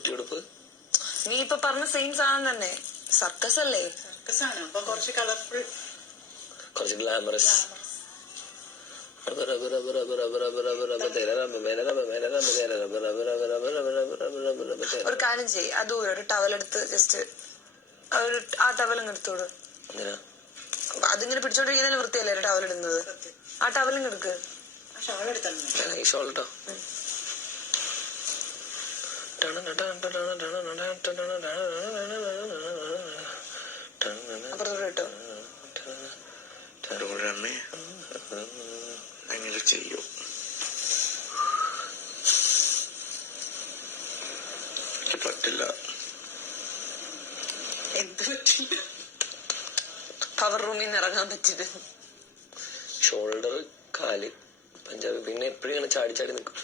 കുട്ടിയുടുപ്പ്? നീ ഇപ്പൊ പറഞ്ഞ സെയിം സാധനം തന്നെ. സർക്കസ് അല്ലേ? സർക്കസ് ആണ്. അപ്പൊ കുറച്ച് കളർഫുൾ, കുറച്ച് ഗ്ലാമറസ്. ഒരു കാര്യം ചെയ്യ്, അത് ഒരു ടവലെടുത്ത് ജസ്റ്റ് ആ ടവലും എടുത്തോട്. അതിങ്ങനെ പിടിച്ചോണ്ടിരിക്കുന്നതിന് വൃത്തിയല്ലേ ഒരു ടവലിടുന്നത്? ആ ടവലും എടുക്ക്. ഈ ഷോൾ കേട്ടോ. അപ്പുറത്തോട്ട് കേട്ടോ. അങ്ങനെ ചെയ്യൂ. പറ്റില്ല. എന്ത് പറ്റില്ല? പവർ റൂമിൽ നിന്ന് ഇറങ്ങാൻ പറ്റില്ല. ഷോൾഡർ, കാല്, പഞ്ചാബി. പിന്നെ എപ്പോഴും ചാടി ചാടി നിൽക്കും.